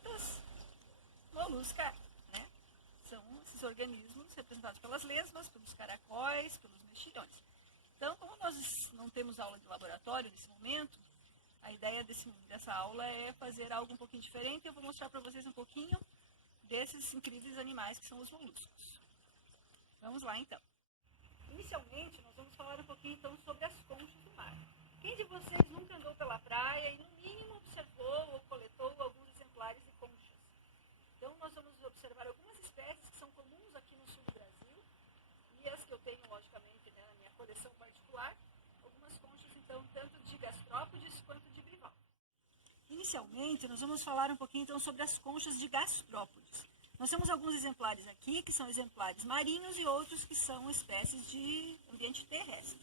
plantas molusca, né? São esses organismos representados pelas lesmas, pelos caracóis, pelos mexilhões. Então, como nós não temos aula de laboratório nesse momento, a ideia dessa aula é fazer algo um pouquinho diferente. Eu vou mostrar para vocês um pouquinho desses incríveis animais que são os moluscos. Vamos lá, então. Inicialmente, nós vamos falar um pouquinho, então, sobre as conchas do mar. Quem de vocês nunca andou pela praia e, no mínimo, observou ou coletou alguns exemplares de conchas? Então, nós vamos observar algumas espécies que são comuns aqui no sul do Brasil e as que eu tenho, logicamente, né, na minha coleção particular, algumas conchas, então, tanto de gastrópodes quanto de bivalve. Inicialmente, nós vamos falar um pouquinho, então, sobre as conchas de gastrópodes. Nós temos alguns exemplares aqui, que são exemplares marinhos, e outros que são espécies de ambiente terrestre.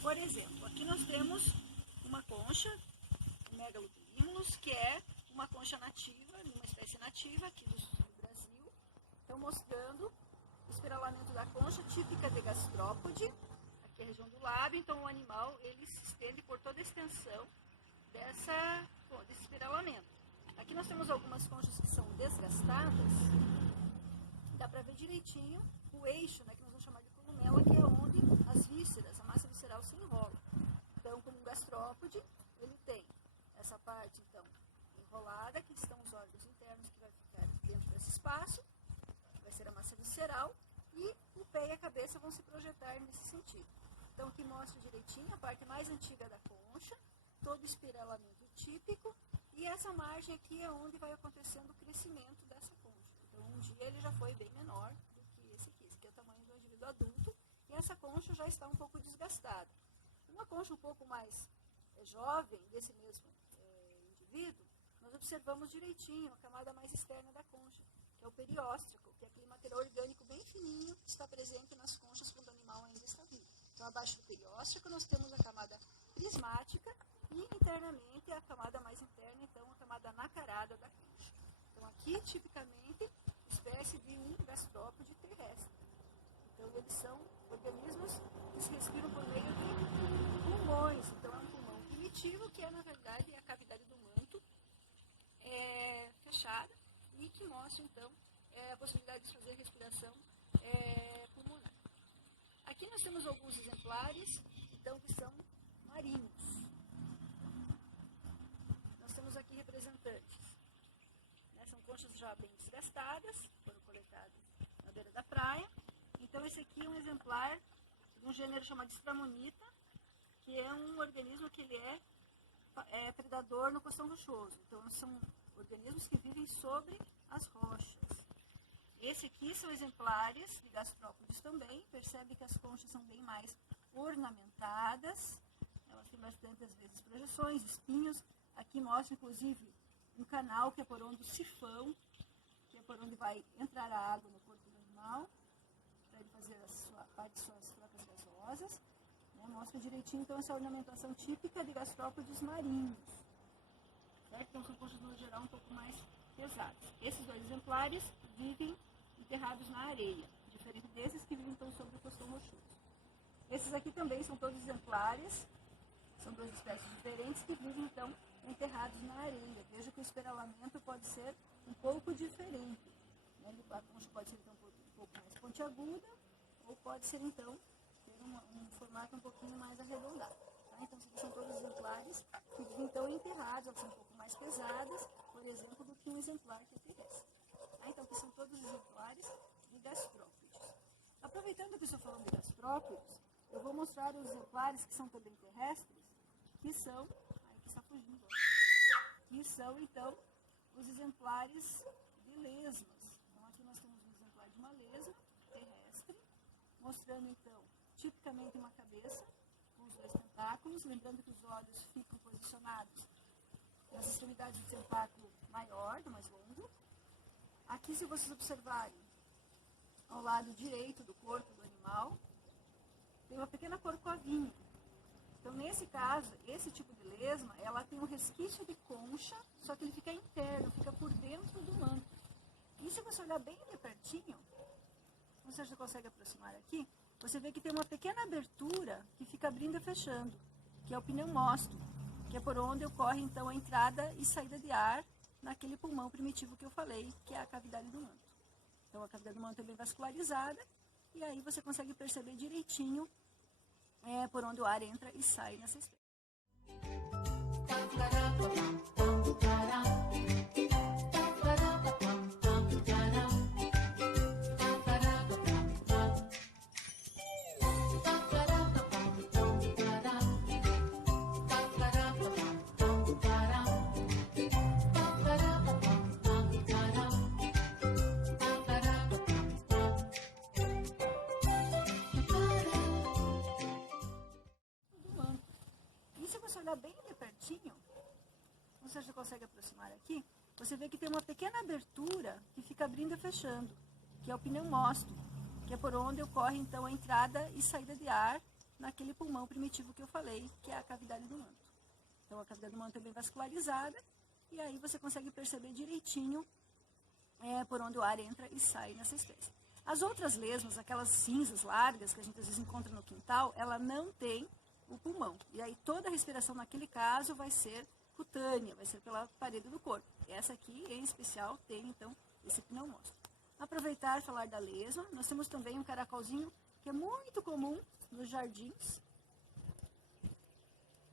Por exemplo, aqui nós temos uma concha, o Megalopelimulus, que é uma concha nativa, uma espécie nativa aqui do Brasil. Então, mostrando o espiralamento da concha, típica de gastrópode, aqui é a região do lábio. Então, o animal ele se estende por toda a extensão desse espiralamento. Aqui nós temos algumas conchas que são desgastadas. Dá para ver direitinho o eixo, né, que nós vamos chamar de columela, que é onde as vísceras, a massa visceral se enrola. Então, como um gastrópode, ele tem essa parte, então, enrolada, que estão os órgãos internos, que vai ficar dentro desse espaço, que vai ser a massa visceral, e o pé e a cabeça vão se projetar nesse sentido. Então, aqui mostra direitinho a parte mais antiga da concha, todo o espiralamento típico, e essa margem aqui é onde vai acontecendo o crescimento dessa concha. Então, um dia ele já foi bem menor do que esse aqui. Esse aqui é o tamanho do indivíduo adulto, e essa concha já está um pouco desgastada. Uma concha um pouco mais jovem, desse mesmo indivíduo, nós observamos direitinho a camada mais externa da concha, que é o perióstrico, que é aquele material orgânico bem fininho que está presente nas conchas quando o animal ainda está vivo. Então, abaixo do perióstrico, nós temos a camada prismática, e internamente a camada mais interna, então a camada nacarada da concha. Então aqui, tipicamente, espécie de um gastrópode terrestre. Então eles são organismos que se respiram por meio de pulmões. Então é um pulmão primitivo, que é na verdade a cavidade do manto fechada, e que mostra então a possibilidade de fazer respiração pulmonar. Aqui nós temos alguns exemplares, então, que são marinhos. Nós temos aqui representantes, né? São conchas já bem desgastadas, foram coletadas na beira da praia. Então, esse aqui é um exemplar de um gênero chamado Stramonita, que é um organismo que ele é predador no costão rochoso. Então, são organismos que vivem sobre as rochas. Esse aqui são exemplares de gastrópodes também. Percebe que as conchas são bem mais ornamentadas. Elas têm bastante, às vezes, projeções, espinhos. Aqui mostra, inclusive, um canal que é por onde o sifão, que é por onde vai entrar a água no corpo do animal, para ele fazer parte de suas trocas gasosas. Né? Mostra direitinho, então, essa ornamentação típica de gastrópodes marinhos. Certo? Então, são conchas, no geral, um pouco mais pesadas. Esses dois exemplares vivem enterrados na areia, diferente desses que vivem, então, sobre o costão rochoso. Esses aqui também são todos exemplares, são duas espécies diferentes que vivem, então, enterrados na areia. Veja que o espiralamento pode ser um pouco diferente. Né? A concha pode ser, então, um pouco mais pontiaguda, ou pode ser, então, ter um formato um pouquinho mais arredondado. Tá? Então, esses são todos exemplares que vivem, então, enterrados, elas são um pouco mais pesadas, por exemplo, do que um exemplar que é terrestre. Tá? Então, aqui são todos exemplares de gastrópodes. Aproveitando que eu estou falando de gastrópodes, eu vou mostrar os exemplares que são também terrestres, que são, que está fugindo, que são, então, os exemplares de lesmas. Então, aqui nós temos um exemplar de uma lesma terrestre, mostrando, então, tipicamente uma cabeça, com os dois tentáculos, lembrando que os olhos ficam posicionados nas extremidades do tentáculo maior, do mais longo. Aqui, se vocês observarem, ao lado direito do corpo do animal, tem uma pequena corcovinha. Então, nesse caso, esse tipo de lesma, ela tem um resquício de concha, só que ele fica interno, fica por dentro do manto. E se você olhar bem de pertinho, não sei se você consegue aproximar aqui, você vê que tem uma pequena abertura que fica abrindo e fechando, que é o pneumóstomo, que é por onde ocorre, então, a entrada e saída de ar naquele pulmão primitivo que eu falei, que é a cavidade do manto. Então a cavidade do manto é bem vascularizada e aí você consegue perceber direitinho por onde o ar entra e sai nessa espécie. E se você olhar bem de pertinho, você já consegue aproximar aqui, você vê que tem uma pequena abertura que fica abrindo e fechando, que é o pneumóstomo, que é por onde ocorre então a entrada e saída de ar naquele pulmão primitivo que eu falei, que é a cavidade do manto. Então a cavidade do manto é bem vascularizada e aí você consegue perceber direitinho por onde o ar entra e sai nessa espécie. As outras lesmas, aquelas cinzas largas que a gente às vezes encontra no quintal, ela não tem o pulmão. E aí toda a respiração naquele caso vai ser cutânea, vai ser pela parede do corpo. Essa aqui, em especial, tem então esse pneumóstomo. Aproveitar e falar da lesma, nós temos também um caracolzinho que é muito comum nos jardins,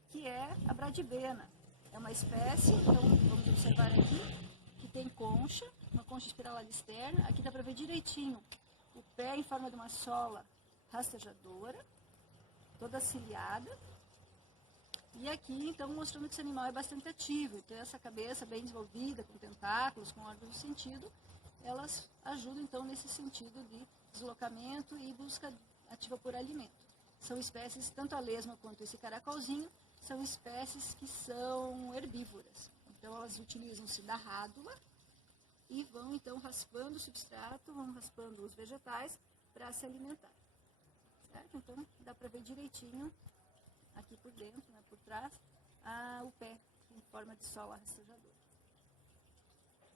que é a bradibena. É uma espécie, então vamos observar aqui, que tem concha, uma concha espiralada externa. Aqui dá para ver direitinho o pé em forma de uma sola rastejadora, toda ciliada. E aqui, então, mostrando que esse animal é bastante ativo, tem essa cabeça bem desenvolvida, com tentáculos, com órgãos de sentido, elas ajudam, então, nesse sentido de deslocamento e busca ativa por alimento. São espécies, tanto a lesma quanto esse caracolzinho, são espécies que são herbívoras. Então, elas utilizam-se da rádula e vão, então, raspando o substrato, vão raspando os vegetais para se alimentar. Certo? Então, dá para ver direitinho aqui por dentro, né, por trás, o pé em forma de sola rastejadora.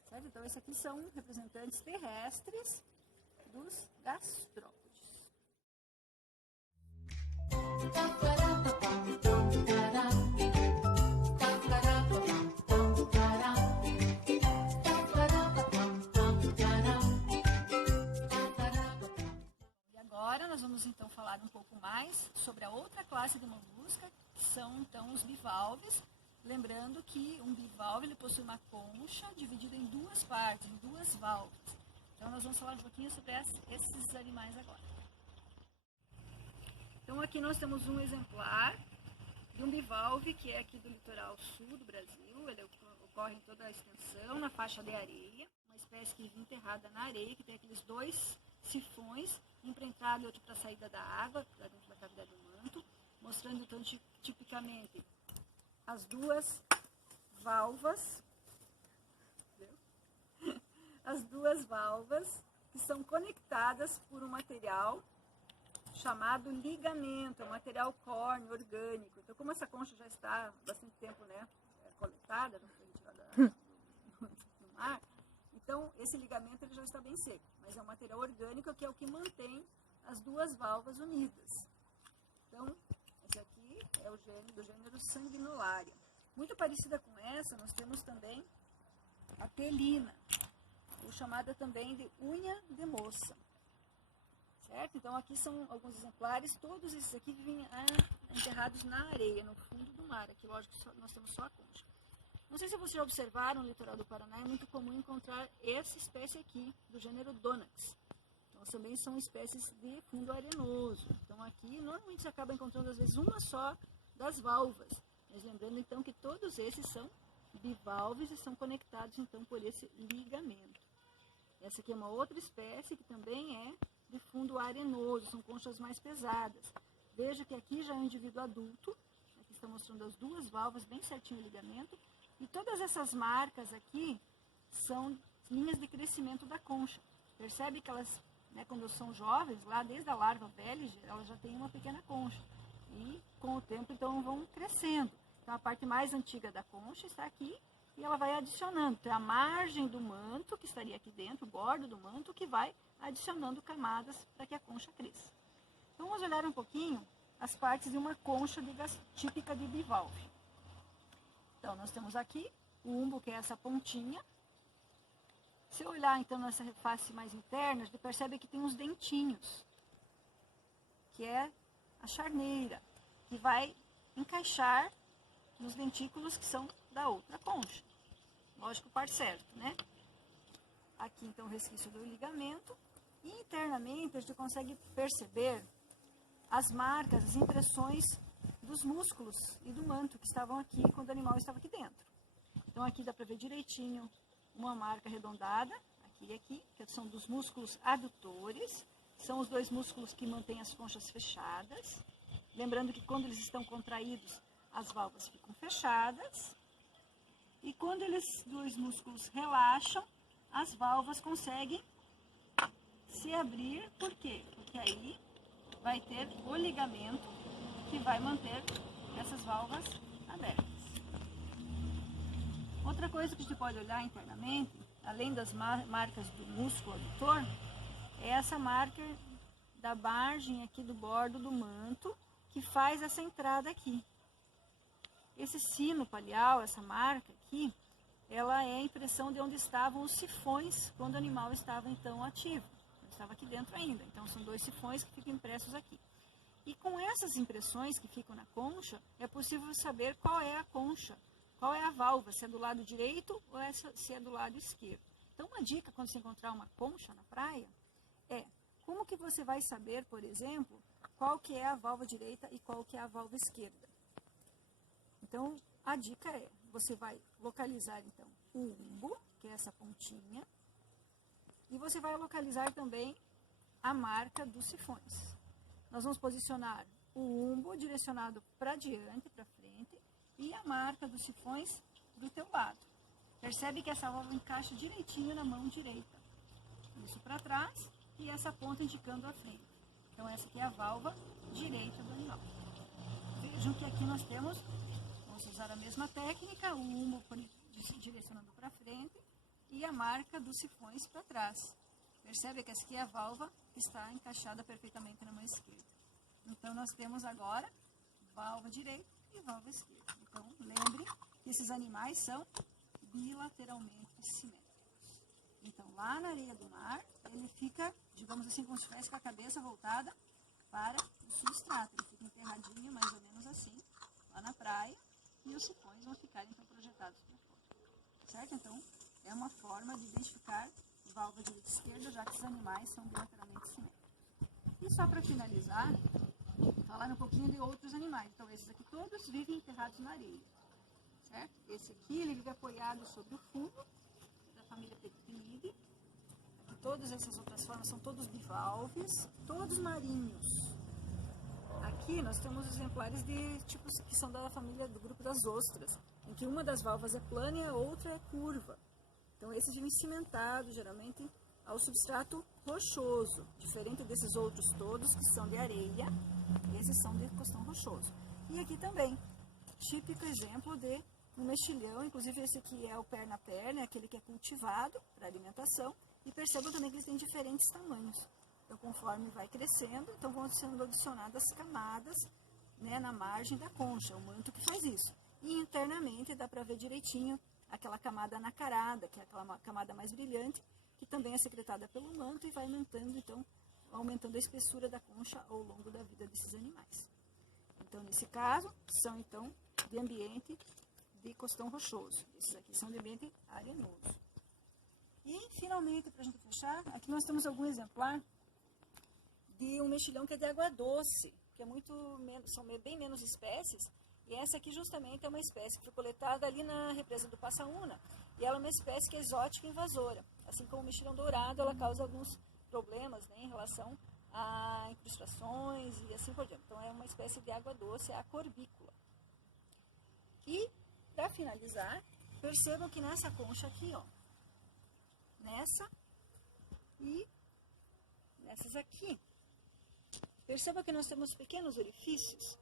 Certo? Então, esses aqui são representantes terrestres dos gastrópodes. E agora nós vamos então falar um pouco mais sobre a outra classe de molusca, que são então os bivalves. Lembrando que um bivalve ele possui uma concha dividida em duas partes, em duas válvulas. Então nós vamos falar um pouquinho sobre esses animais agora. Então aqui nós temos um exemplar de um bivalve que é aqui do litoral sul do Brasil. Ele ocorre em toda a extensão, na faixa de areia. Uma espécie que vive enterrada na areia, que tem aqueles dois sifões, um para entrada e outro para a saída da água, para dentro da cavidade do manto, mostrando então tipicamente as duas válvulas, que são conectadas por um material chamado ligamento, é um material córneo, orgânico. Então, como essa concha já está há bastante tempo, né, coletada, não foi retirada do mar, então esse ligamento ele já está bem seco, mas é um material orgânico que é o que mantém as duas válvulas unidas. Então, esse aqui é o do gênero Sanguinolaria. Muito parecida com essa, nós temos também a telina, ou chamada também de unha de moça. Certo? Então aqui são alguns exemplares, todos esses aqui vivem enterrados na areia, no fundo do mar. Aqui, lógico, nós temos só a concha. Não sei se vocês já observaram, no litoral do Paraná é muito comum encontrar essa espécie aqui, do gênero Donax. Então também são espécies de fundo arenoso. Então aqui normalmente você acaba encontrando às vezes uma só das válvulas. Mas lembrando então que todos esses são bivalves e são conectados então por esse ligamento. Essa aqui é uma outra espécie que também é de fundo arenoso, são conchas mais pesadas. Veja que aqui já é um indivíduo adulto, aqui está mostrando as duas válvulas, bem certinho o ligamento, e todas essas marcas aqui são linhas de crescimento da concha. Percebe que elas, né, quando são jovens, lá desde a larva vélide, elas já têm uma pequena concha. E com o tempo, então, vão crescendo. Então, a parte mais antiga da concha está aqui e ela vai adicionando. Então, a margem do manto, que estaria aqui dentro, o bordo do manto, que vai adicionando camadas para que a concha cresça. Então, vamos olhar um pouquinho as partes de uma concha típica de bivalve. Então, nós temos aqui o umbo, que é essa pontinha. Se olhar então nessa face mais interna, a gente percebe que tem uns dentinhos, que é a charneira, que vai encaixar nos dentículos que são da outra concha. Lógico, o par certo, né? Aqui então o resquício do ligamento. E internamente a gente consegue perceber as marcas, as impressões dos músculos e do manto que estavam aqui quando o animal estava aqui dentro. Então aqui dá para ver direitinho uma marca arredondada, aqui e aqui, que são dos músculos adutores, são os dois músculos que mantêm as conchas fechadas. Lembrando que quando eles estão contraídos, as válvulas ficam fechadas. E quando eles dois músculos relaxam, as válvulas conseguem se abrir. Por quê? Porque aí vai ter o ligamento que vai manter essas válvulas abertas. Outra coisa que a gente pode olhar internamente, além das marcas do músculo adutor, é essa marca da margem aqui do bordo do manto, que faz essa entrada aqui. Esse sino palhal, essa marca aqui, ela é a impressão de onde estavam os sifões quando o animal estava então ativo. Ele estava aqui dentro ainda, então são dois sifões que ficam impressos aqui. E com essas impressões que ficam na concha, é possível saber qual é a concha, qual é a válvula, se é do lado direito ou se é do lado esquerdo. Então uma dica quando você encontrar uma concha na praia é como que você vai saber, por exemplo, qual que é a válvula direita e qual que é a válvula esquerda. Então a dica é, você vai localizar então o umbo, que é essa pontinha, e você vai localizar também a marca dos sifões. Nós vamos posicionar o umbo direcionado para diante, para frente, e a marca dos sifões do teu lado. Percebe que essa válvula encaixa direitinho na mão direita. Isso para trás e essa ponta indicando a frente. Então essa aqui é a válvula direita do animal. Vejam que aqui nós temos, vamos usar a mesma técnica, o umbo direcionando para frente e a marca dos sifões para trás. Percebe que essa aqui é a válvula que está encaixada perfeitamente na mão esquerda. Então nós temos agora válvula direita e válvula esquerda. Então lembre que esses animais são bilateralmente simétricos. Então lá na areia do mar, ele fica, digamos assim, como se estivesse com a cabeça voltada para o substrato. Ele fica enterradinho, mais ou menos assim, lá na praia, e os sifões vão ficar então projetados para fora. Certo? Então é uma forma de identificar válvula direita e esquerda, já que os animais são bilateralmente simétricos. E só para finalizar, falar um pouquinho de outros animais. Então esses aqui todos vivem enterrados na areia. Certo? Esse aqui ele vive apoiado sobre o fundo, da família Petrinidae. Todas essas outras formas são todos bivalves, todos marinhos. Aqui nós temos exemplares de tipos que são da família do grupo das ostras, em que uma das válvulas é plana e a outra é curva. Então esses vivem cimentados, geralmente, ao substrato rochoso, diferente desses outros todos que são de areia, esses são de costão rochoso. E aqui também, típico exemplo de um mexilhão, inclusive esse aqui é o perna-perna, é aquele que é cultivado para alimentação, e percebam também que eles têm diferentes tamanhos. Então conforme vai crescendo, então vão sendo adicionadas camadas, né, na margem da concha, o manto que faz isso. E internamente dá para ver direitinho aquela camada anacarada, que é aquela camada mais brilhante, que também é secretada pelo manto e vai aumentando, então, aumentando a espessura da concha ao longo da vida desses animais. Então, nesse caso, são então de ambiente de costão rochoso. Esses aqui são de ambiente arenoso. E, finalmente, para a gente fechar, aqui nós temos algum exemplar de um mexilhão que é de água doce, que é são bem menos espécies. E essa aqui justamente é uma espécie que foi coletada ali na represa do Passaúna. E ela é uma espécie que é exótica e invasora. Assim como o mexilhão dourado, ela causa alguns problemas, né, em relação a incrustações e assim por diante. Então é uma espécie de água doce, é a corbícula. E, para finalizar, percebam que nessa concha aqui, ó, nessa e nessas aqui, percebam que nós temos pequenos orifícios.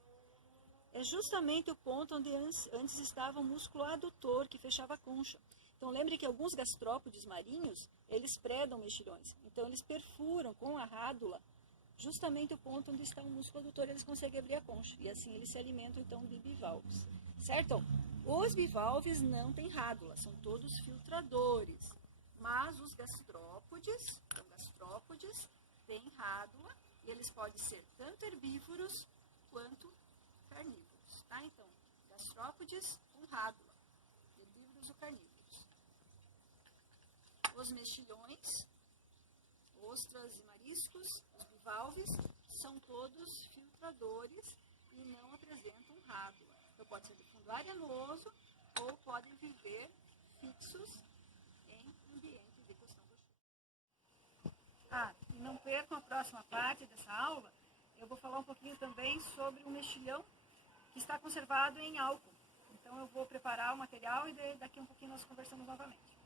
É justamente o ponto onde antes estava o músculo adutor que fechava a concha. Então lembre que alguns gastrópodes marinhos, eles predam mexilhões. Então eles perfuram com a rádula justamente o ponto onde está o músculo adutor, eles conseguem abrir a concha. E assim eles se alimentam então de bivalves. Certo? Os bivalves não têm rádula, são todos filtradores. Mas os gastrópodes, têm rádula e eles podem ser tanto herbívoros quanto carnívoros. Tá? Então, gastrópodes com rádula, herbívoros ou carnívoros. Os mexilhões, ostras e mariscos, os bivalves, são todos filtradores e não apresentam rádula. Então, pode ser de fundo arenoso ou podem viver fixos em ambiente de costão rochoso. E não percam a próxima parte dessa aula, eu vou falar um pouquinho também sobre o mexilhão que está conservado em álcool. Então, eu vou preparar o material e daqui a um pouquinho nós conversamos novamente.